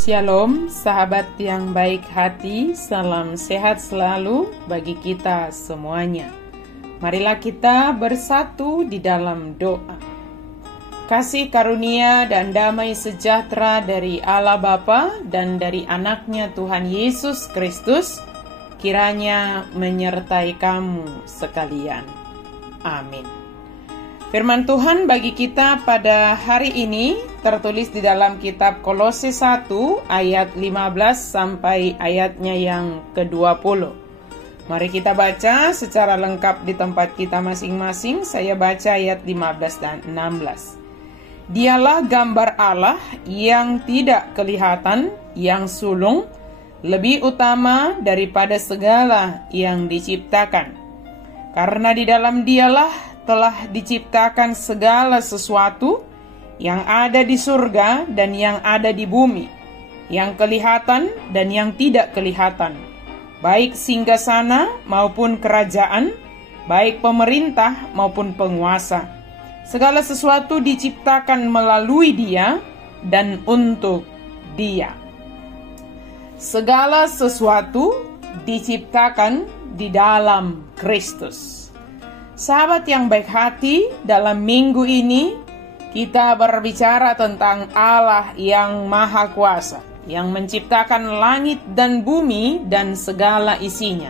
Shalom, sahabat yang baik hati, salam sehat selalu bagi kita semuanya. Marilah kita bersatu di dalam doa. Kasih karunia dan damai sejahtera dari Allah Bapa dan dari anaknya Tuhan Yesus Kristus, kiranya menyertai kamu sekalian. Amin. Firman Tuhan bagi kita pada hari ini tertulis di dalam kitab Kolose 1 ayat 15 sampai ayatnya yang ke-20. Mari kita baca secara lengkap di tempat kita masing-masing. Saya baca ayat 15 dan 16. Dialah gambar Allah yang tidak kelihatan, yang sulung, lebih utama daripada segala yang diciptakan. Karena di dalam Dialah telah diciptakan segala sesuatu yang ada di surga dan yang ada di bumi, yang kelihatan dan yang tidak kelihatan, baik singgasana maupun kerajaan, baik pemerintah maupun penguasa. Segala sesuatu diciptakan melalui Dia dan untuk Dia. Segala sesuatu diciptakan di dalam Kristus. Sahabat yang baik hati, dalam minggu ini kita berbicara tentang Allah yang Maha Kuasa, yang menciptakan langit dan bumi dan segala isinya.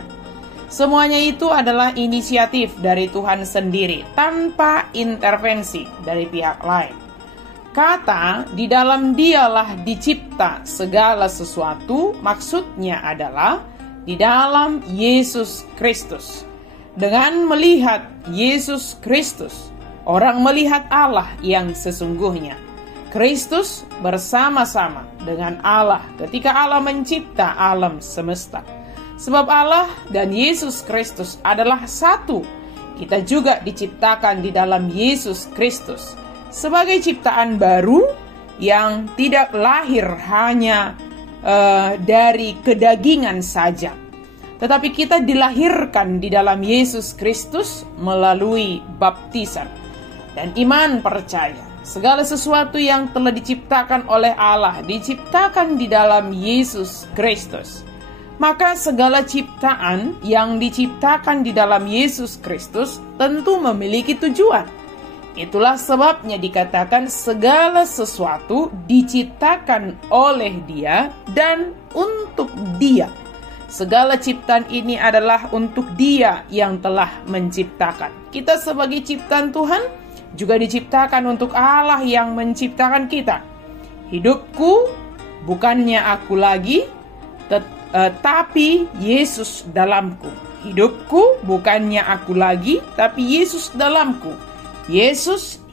Semuanya itu adalah inisiatif dari Tuhan sendiri, tanpa intervensi dari pihak lain. Kata di dalam Dialah dicipta segala sesuatu, maksudnya adalah di dalam Yesus Kristus. Dengan melihat Yesus Kristus, orang melihat Allah yang sesungguhnya. Kristus bersama-sama dengan Allah ketika Allah mencipta alam semesta. Sebab Allah dan Yesus Kristus adalah satu. Kita juga diciptakan di dalam Yesus Kristus sebagai ciptaan baru yang tidak lahir hanya dari kedagingan saja, tetapi kita dilahirkan di dalam Yesus Kristus melalui baptisan dan iman percaya. Segala sesuatu yang telah diciptakan oleh Allah diciptakan di dalam Yesus Kristus. Maka segala ciptaan yang diciptakan di dalam Yesus Kristus tentu memiliki tujuan. Itulah sebabnya dikatakan segala sesuatu diciptakan oleh Dia dan untuk Dia. Segala ciptaan ini adalah untuk Dia yang telah menciptakan. Kita sebagai ciptaan Tuhan juga diciptakan untuk Allah yang menciptakan kita. Hidupku bukannya aku lagi, tapi Yesus dalamku. Hidupku bukannya aku lagi, tapi Yesus dalamku. Yesus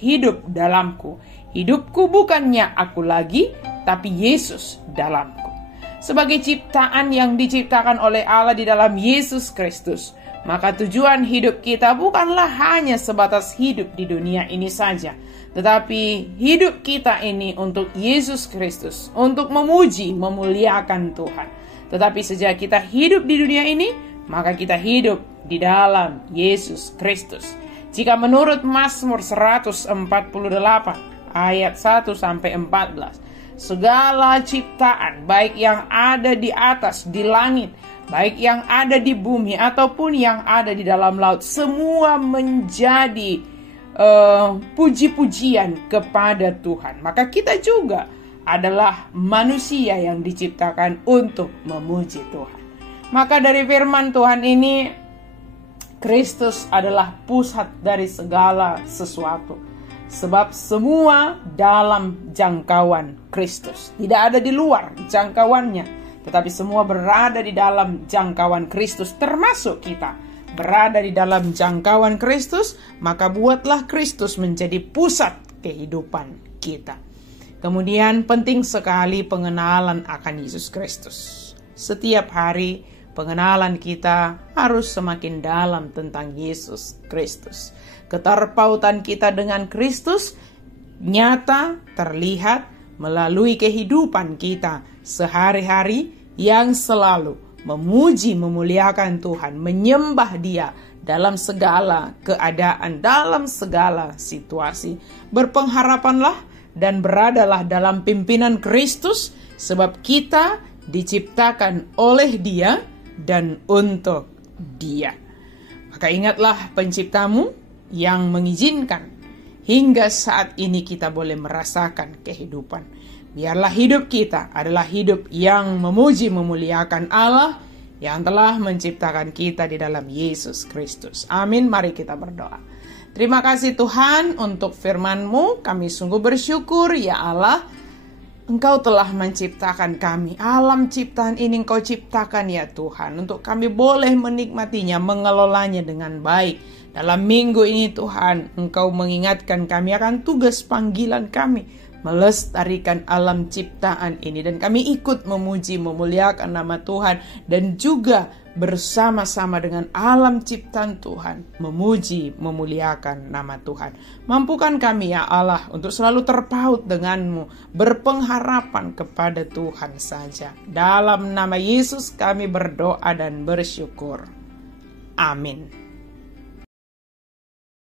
hidup dalamku. Hidupku bukannya aku lagi, tapi Yesus dalamku. Sebagai ciptaan yang diciptakan oleh Allah di dalam Yesus Kristus, maka tujuan hidup kita bukanlah hanya sebatas hidup di dunia ini saja, tetapi hidup kita ini untuk Yesus Kristus, untuk memuji, memuliakan Tuhan. Tetapi sejak kita hidup di dunia ini, maka kita hidup di dalam Yesus Kristus. Jika menurut Mazmur 148 ayat 1-14, segala ciptaan, baik yang ada di atas, di langit, baik yang ada di bumi, ataupun yang ada di dalam laut, semua menjadi puji-pujian kepada Tuhan. Maka kita juga adalah manusia yang diciptakan untuk memuji Tuhan. Maka dari firman Tuhan ini, Kristus adalah pusat dari segala sesuatu. Sebab semua dalam jangkauan Kristus. Tidak ada di luar jangkauannya, tetapi semua berada di dalam jangkauan Kristus, termasuk kita. Berada di dalam jangkauan Kristus, maka buatlah Kristus menjadi pusat kehidupan kita. Kemudian penting sekali pengenalan akan Yesus Kristus. Setiap hari pengenalan kita harus semakin dalam tentang Yesus Kristus. Keterpautan kita dengan Kristus nyata terlihat melalui kehidupan kita sehari-hari yang selalu memuji, memuliakan Tuhan, menyembah Dia dalam segala keadaan, dalam segala situasi. Berpengharapanlah dan beradalah dalam pimpinan Kristus, sebab kita diciptakan oleh Dia dan untuk Dia. Maka ingatlah penciptamu yang mengizinkan hingga saat ini kita boleh merasakan kehidupan. Biarlah hidup kita adalah hidup yang memuji memuliakan Allah yang telah menciptakan kita di dalam Yesus Kristus. Amin. Mari kita berdoa. Terima kasih Tuhan untuk firman-Mu. Kami sungguh bersyukur ya Allah, Engkau telah menciptakan kami. Alam ciptaan ini Engkau ciptakan ya Tuhan, untuk kami boleh menikmatinya, mengelolanya dengan baik. Dalam minggu ini Tuhan, Engkau mengingatkan kami akan tugas panggilan kami, melestarikan alam ciptaan ini, dan kami ikut memuji memuliakan nama Tuhan, dan juga bersama-sama dengan alam ciptaan Tuhan memuji memuliakan nama Tuhan. Mampukan kami ya Allah untuk selalu terpaut denganmu, berpengharapan kepada Tuhan saja. Dalam nama Yesus kami berdoa dan bersyukur. Amin.